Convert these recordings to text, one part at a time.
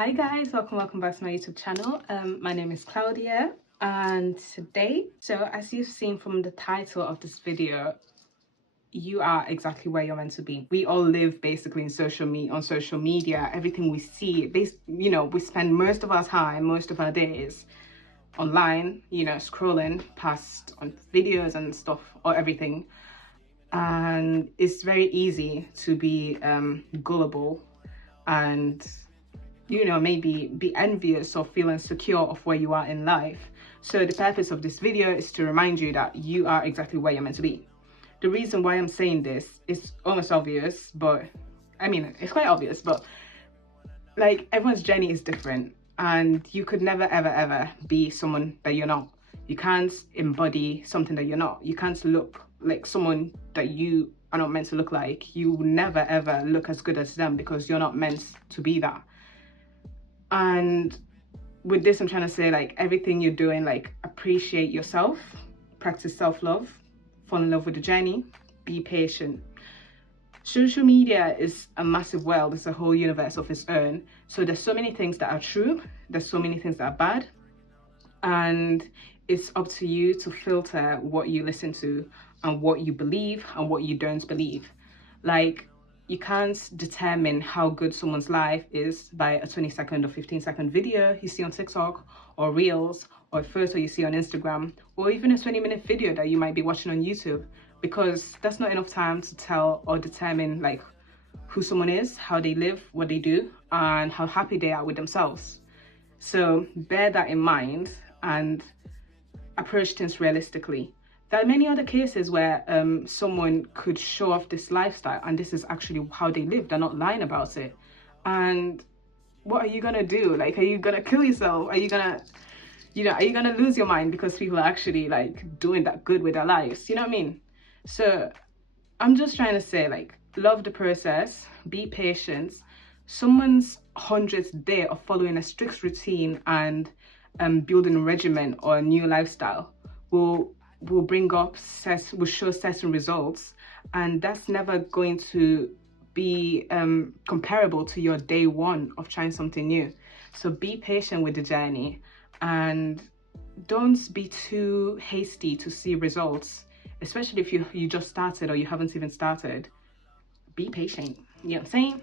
Hi guys, welcome back to my YouTube channel. My name is Claudia, and today, as you've seen from the title of this video, you are exactly where you're meant to be. We all live basically on social media. Everything we see, we spend most of our time, most of our days online, scrolling past on videos and stuff or everything. And it's very easy to be gullible and maybe be envious or feel insecure of where you are in life. So the purpose of this video is to remind you that you are exactly where you're meant to be. The reason why I'm saying this is almost obvious, but I mean, it's quite obvious, but like everyone's journey is different, and you could never, ever be someone that you're not. You can't embody something that you're not. You can't look like someone that you are not meant to look like. You will never, ever look as good as them because you're not meant to be that. And with this, I'm trying to say, like, everything you're doing, like, appreciate yourself, practice self-love, fall in love with the journey, be patient. Social media is a massive world. It's a whole universe of its own. So there's so many things that are true. There's so many things that are bad. And it's up to you to filter what you listen to and what you believe and what you don't believe. Like, you can't determine how good someone's life is by a 20-second or 15-second video you see on TikTok or Reels, or a photo you see on Instagram, or even a 20-minute video that you might be watching on YouTube, because that's not enough time to tell or determine like who someone is, how they live, what they do, and how happy they are with themselves. So bear that in mind and approach things realistically. There are many other cases where someone could show off this lifestyle and this is actually how they live. They're not lying about it. And what are you gonna do? Like, are you gonna kill yourself? Are you gonna, are you gonna lose your mind because people are actually like doing that good with their lives? You know what I mean? So I'm just trying to say, like, love the process, be patient. Someone's 100th day of following a strict routine and building a regimen or a new lifestyle will show certain results, and that's never going to be comparable to your day one of trying something new. So be patient with the journey and don't be too hasty to see results, especially if you just started or you haven't even started. Be patient, you know what I'm saying?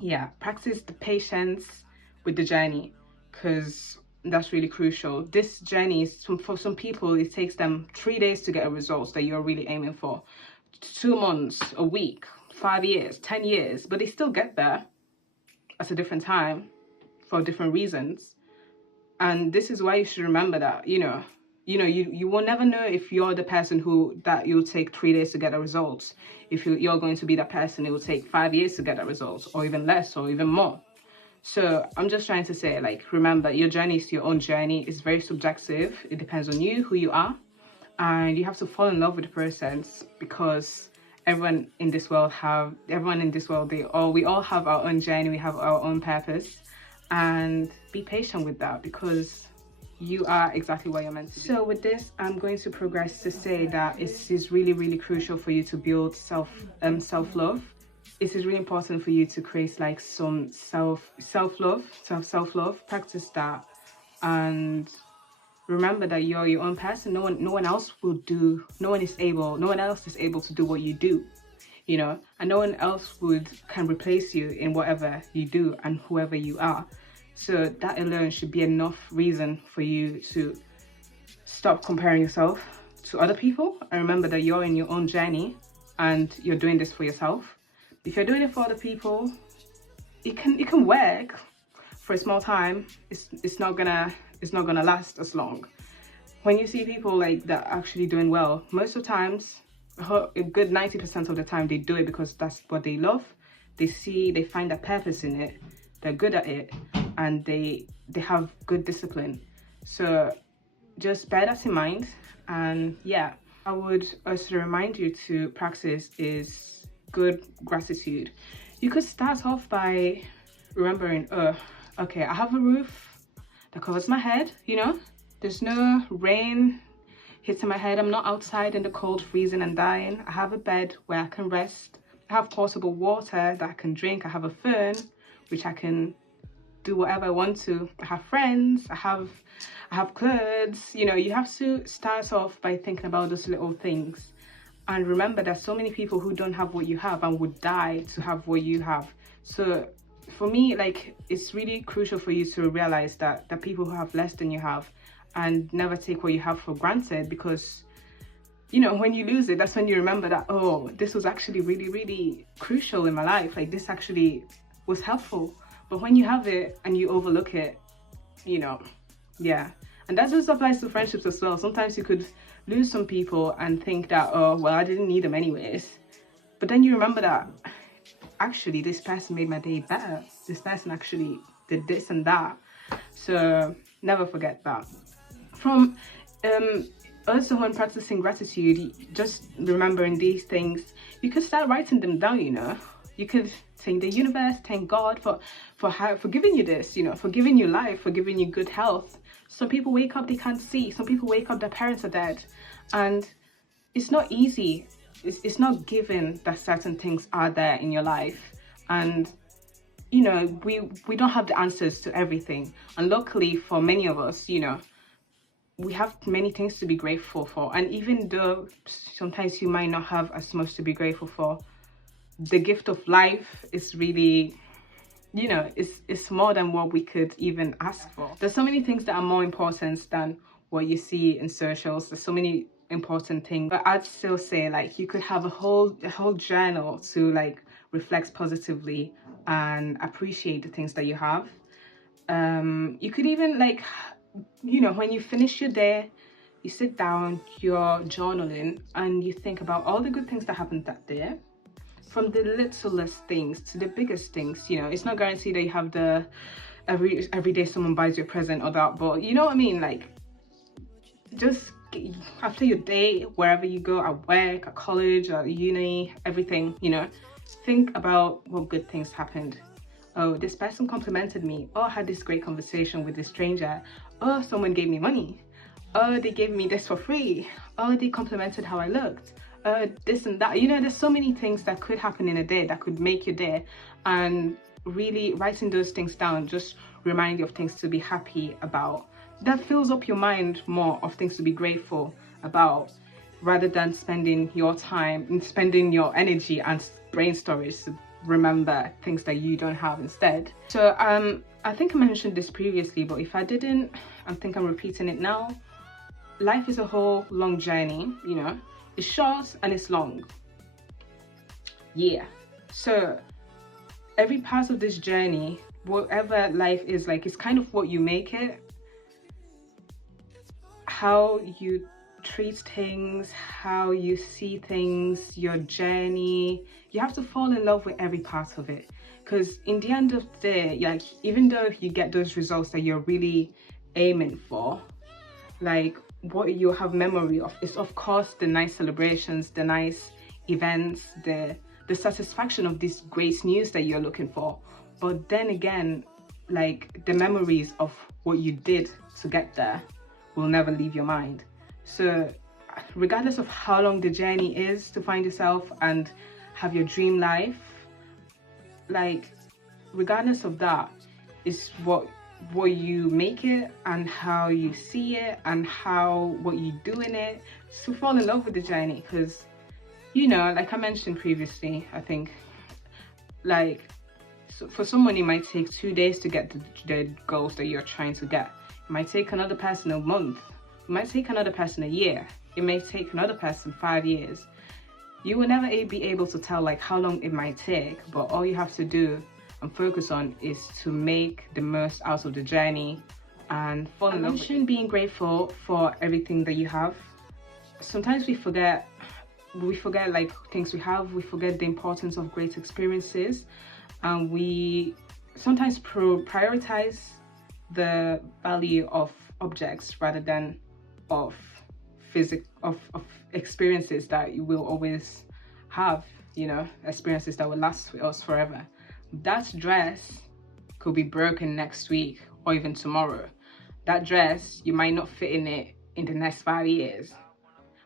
Yeah, practice the patience with the journey, because that's really crucial. This journey is, for some people, it takes them 3 days to get a result that you're really aiming for, 2 months, a week, 5 years, 10 years, but they still get there at a different time for different reasons. And this is why you should remember that you will never know if you're the person that you'll take 3 days to get a result. If you're going to be that person, it will take 5 years to get a result, or even less, or even more. So I'm just trying to say, like, remember, your journey is your own journey. It's very subjective. It depends on you, who you are, and you have to fall in love with the process, because everyone in this world, we all have our own journey. We have our own purpose, and be patient with that, because you are exactly where you're meant to be. So with this, I'm going to progress to say that it is really, really crucial for you to build self-love. It is really important for you to create like some self-love, practice that, and remember that you're your own person. No one else is able to do what you do, and no one else can replace you in whatever you do and whoever you are. So that alone should be enough reason for you to stop comparing yourself to other people, and remember that you're in your own journey and you're doing this for yourself. If you're doing it for other people, it can work for a small time. It's not gonna last as long. When you see people like that actually doing well, most of the times, a good 90% of the time, they do it because that's what they love. They find a purpose in it, they're good at it, and they have good discipline. So just bear that in mind. And yeah, I would also remind you to practice is good gratitude. You could start off by remembering, okay, I have a roof that covers my head, there's no rain hitting my head, I'm not outside in the cold freezing and dying, I have a bed where I can rest, I have portable water that I can drink, I have a phone which I can do whatever I want to. I have friends, I have clothes. You know, you have to start off by thinking about those little things. And remember, there's so many people who don't have what you have and would die to have what you have. So for me, like, it's really crucial for you to realize that the people who have less than you have, and never take what you have for granted, because, you know, when you lose it, that's when you remember that, oh, this was actually really, really crucial in my life. Like, this actually was helpful. But when you have it and you overlook it, you know, yeah. And that just applies to friendships as well. Sometimes you could lose some people and think that, oh, well, I didn't need them anyways. But then you remember that, actually, this person made my day better. This person actually did this and that. So never forget that. From also, when practicing gratitude, just remembering these things, you could start writing them down. You know, you could thank the universe, thank God for giving you this, you know, for giving you life, for giving you good health. Some people wake up, they can't see. Some people wake up, their parents are dead, and it's not easy. It's not given that certain things are there in your life, and you know, we don't have the answers to everything. And luckily for many of us, you know, we have many things to be grateful for. And even though sometimes you might not have as much to be grateful for, the gift of life is really, you know, it's more than what we could even ask for. There's so many things that are more important than what you see in socials. There's so many important things, but I'd still say, like, you could have a whole journal to, like, reflect positively and appreciate the things that you have. You could even, like, you know, when you finish your day, you sit down, you're journaling, and you think about all the good things that happened that day, from the littlest things to the biggest things. You know, it's not guaranteed that you have the every day someone buys you a present or that, but you know what I mean. Like, just after your day, wherever you go, at work, at college, at uni, everything, you know, think about what good things happened. Oh, this person complimented me. Oh, I had this great conversation with this stranger. Oh, someone gave me money. Oh, they gave me this for free. Oh, they complimented how I looked. This and that. You know, there's so many things that could happen in a day that could make your day. And really writing those things down just remind you of things to be happy about. That fills up your mind more of things to be grateful about, rather than spending your time and spending your energy and brain storage to remember things that you don't have instead. So I think I mentioned this previously, but if I didn't, I think I'm repeating it now. Life is a whole long journey, you know. It's short and it's long. Yeah. So every part of this journey, whatever life is like, it's kind of what you make it. How you treat things, how you see things, your journey. You have to fall in love with every part of it, because in the end of the day, like, even though you get those results that you're really aiming for, like, what you have memory of is, of course, the nice celebrations, the nice events, the satisfaction of this great news that you're looking for. But then again, like, the memories of what you did to get there will never leave your mind. So regardless of how long the journey is to find yourself and have your dream life, like, regardless of that, is what you make it and how you see it and what you do in it. So fall in love with the journey, because, you know, like I mentioned previously, I think, like, so for someone it might take 2 days to get the goals that you're trying to get. It might take another person a month. It might take another person a year. It may take another person 5 years. You will never be able to tell, like, how long it might take, but all you have to do and focus on is to make the most out of the journey and fall in love with it. Being grateful for everything that you have. Sometimes we forget like things we have. We forget the importance of great experiences, and we sometimes prioritize the value of objects rather than of experiences that you will always have, you know, experiences that will last with us forever. That dress could be broken next week or even tomorrow. That dress, you might not fit in it in the next 5 years,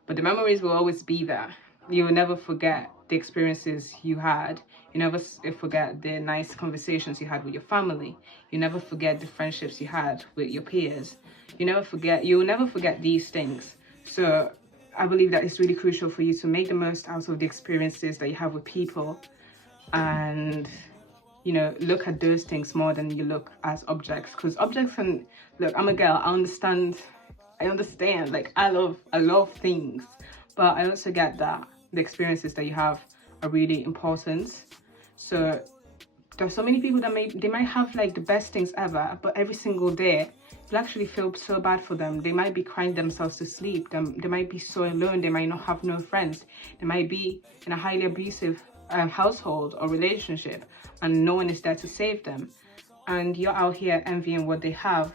but the memories will always be there. You will never forget the experiences you had. You never forget the nice conversations you had with your family. You never forget the friendships you had with your peers. You'll never forget these things. So I believe that it's really crucial for you to make the most out of the experiences that you have with people, and look at those things more than you look as objects. Because objects, and look, I'm a girl, I understand, like I love things, but I also get that the experiences that you have are really important. So there's so many people that they might have like the best things ever, but every single day you'll actually feel so bad for them. They might be crying themselves to sleep. They might be so alone. They might not have no friends. They might be in a highly abusive household or relationship, and no one is there to save them. And you're out here envying what they have,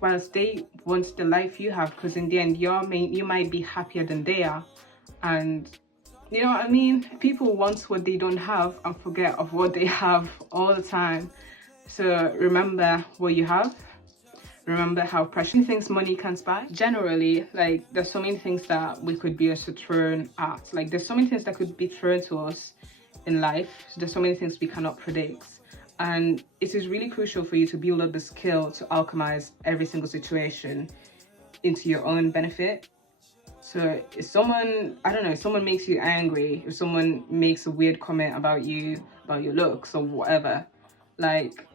whilst they want the life you have, because in the end you might be happier than they are. And you know what I mean? People want what they don't have and forget of what they have all the time. So remember what you have. Remember how precious things money can't buy. Generally, like, there's so many things that we could be also thrown at. Like, there's so many things that could be thrown to us in life. There's so many things we cannot predict. And it is really crucial for you to build up the skill to alchemize every single situation into your own benefit. So if someone, I don't know, if someone makes you angry, if someone makes a weird comment about you, about your looks or whatever, like,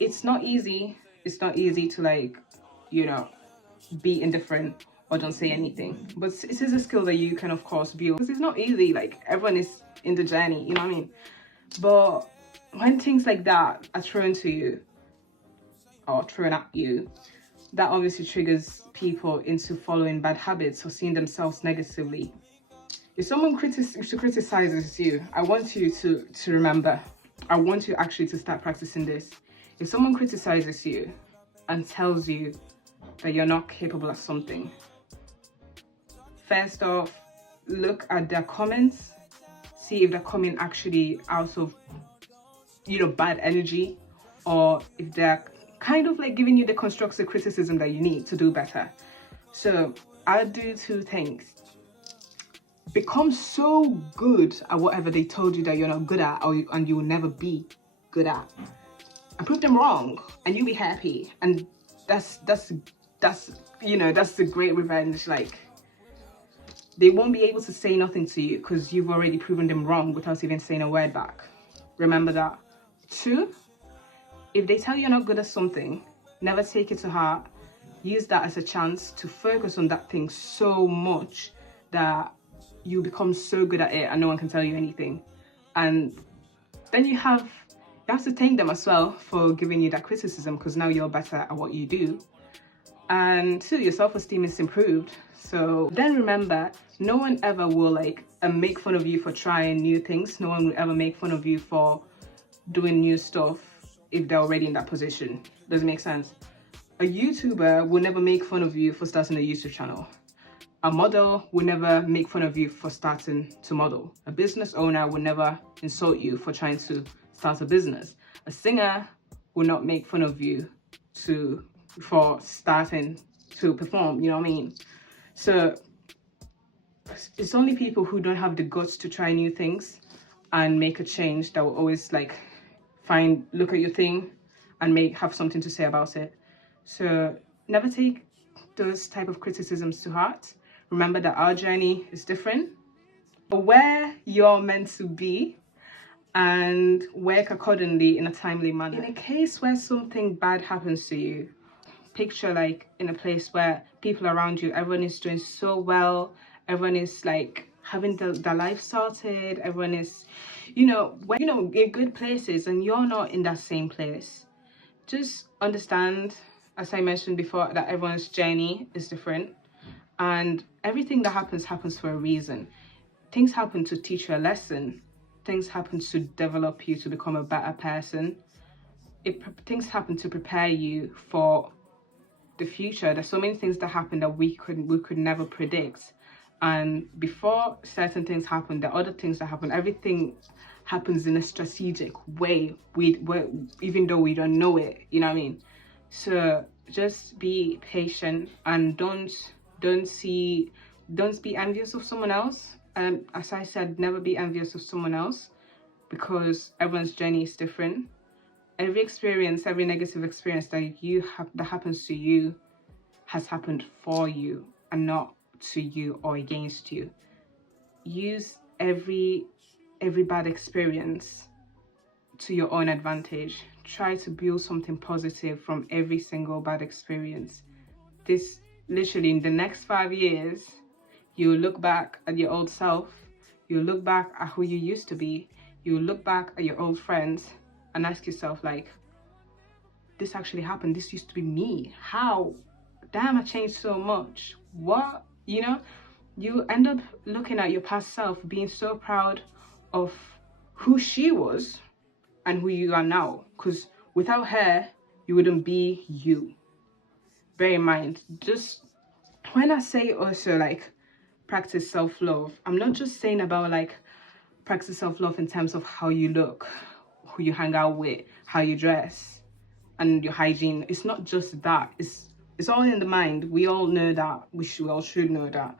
it's not easy. It's not easy to, like, be indifferent or don't say anything. But it is a skill that you can, of course, build. Because it's not easy. Like, everyone is in the journey, you know what I mean? But when things like that are thrown to you or thrown at you, that obviously triggers people into following bad habits or seeing themselves negatively. If someone criticizes you, I want you to remember, I want you actually to start practicing this. If someone criticizes you and tells you that you're not capable of something, first off, look at their comments, see if they're coming actually out of, bad energy, or if they're kind of like giving you the constructive criticism that you need to do better. So I'll do two things. Become so good at whatever they told you that you're not good at, and you will never be good at, and prove them wrong, and you'll be happy. And that's the great revenge. Like, they won't be able to say nothing to you because you've already proven them wrong without even saying a word back. Remember that. 2, if they tell you you're not good at something, never take it to heart. Use that as a chance to focus on that thing so much that you become so good at it and no one can tell you anything. And then you have to thank them as well for giving you that criticism, because now you're better at what you do. And 2, your self-esteem is improved. So then remember, no one ever will make fun of you for trying new things. No one will ever make fun of you for doing new stuff if they're already in that position. Does it make sense? A YouTuber will never make fun of you for starting a YouTube channel. A model will never make fun of you for starting to model. A business owner will never insult you for trying to start a business. A singer will not make fun of you for starting to perform, you know what I mean? So it's only people who don't have the guts to try new things and make a change that will always look at your thing and have something to say about it. So never take those type of criticisms to heart. Remember that our journey is different. Where you're meant to be and work accordingly in a timely manner. In a case where something bad happens to you, picture in a place where people around you, everyone is doing so well, everyone is having their life sorted, everyone is, in good places, and you're not in that same place. Just understand, as I mentioned before, that everyone's journey is different, and everything that happens for a reason. Things happen to teach you a lesson. Things happen to develop you to become a better person. Things happen to prepare you for the future. There's so many things that happen that we could never predict. And before certain things happen, there are other things that happen. Everything happens in a strategic way, even though we don't know it, you know what I mean? So just be patient and don't be envious of someone else. And as I said, never be envious of someone else, because everyone's journey is different. Every experience, every negative experience that you have that happens to you has happened for you and not to you or against you. Use every bad experience to your own advantage. Try to build something positive from every single bad experience. This literally, in the next 5 years, you look back at your old self, you look back at who you used to be, you look back at your old friends and ask yourself, like, this actually happened, this used to be me, how? Damn, I changed so much. What? You know, you end up looking at your past self, being so proud of who she was and who you are now, because without her, you wouldn't be you. Bear in mind, just when I say also like practice self-love, I'm not just saying about like practice self-love in terms of how you look, who you hang out with, how you dress, and your hygiene. It's not just that. It's all in the mind. We all know that. We all should know that.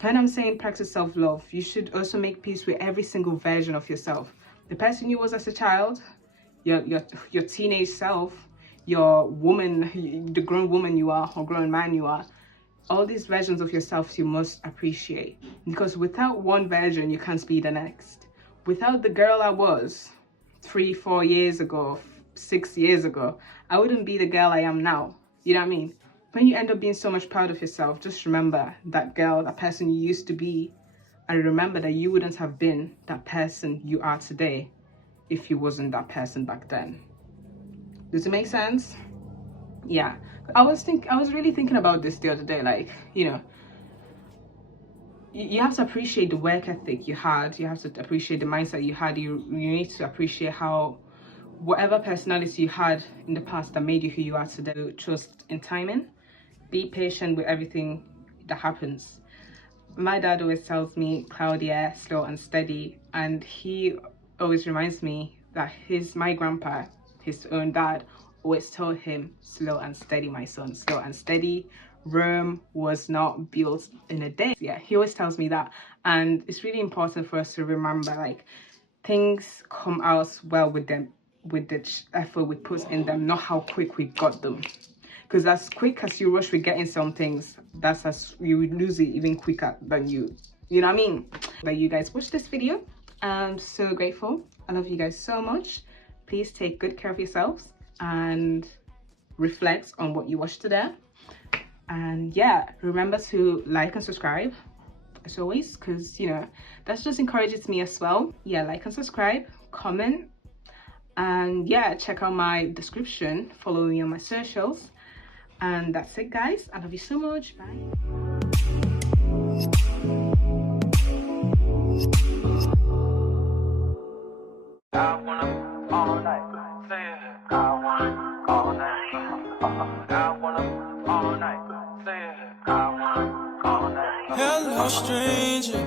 When I'm saying practice self-love, you should also make peace with every single version of yourself. The person you was as a child, your teenage self, your woman, the grown woman you are or grown man you are. All these versions of yourself you must appreciate, because without one version you can't be the next. Without the girl I was 3-4 years ago, 6 years ago, I wouldn't be the girl I am now. You know what I mean? When you end up being so much proud of yourself, just remember that girl, that person you used to be, and remember that you wouldn't have been that person you are today if you wasn't that person back then. Does it make sense? Yeah. I was really thinking about this the other day, like, you know, you have to appreciate the work ethic you had, you have to appreciate the mindset you had, you need to appreciate how whatever personality you had in the past that made you who you are today. Trust in timing, be patient with everything that happens. My dad always tells me, Claudia, slow and steady, and he always reminds me that my grandpa, his own dad, always told him, slow and steady, my son, slow and steady. Rome was not built in a day. Yeah, he always tells me that, and it's really important for us to remember, like, things come out well with them, with the effort we put in them, not how quick we got them. Because as quick as you rush with getting some things, that's as you would lose it even quicker than you know what I mean? That you guys watched this video. I'm so grateful. I love you guys so much. Please take good care of yourselves and reflect on what you watched today. And yeah, remember to like and subscribe as always, because you know that just encourages me as well. Yeah, like and subscribe, comment, and yeah, check out my description, follow me on my socials. And that's it, guys. I love you so much. Bye. I wanna all night. Say it. I want all night. I wanna all night. Say it. I want all night. Hello, stranger.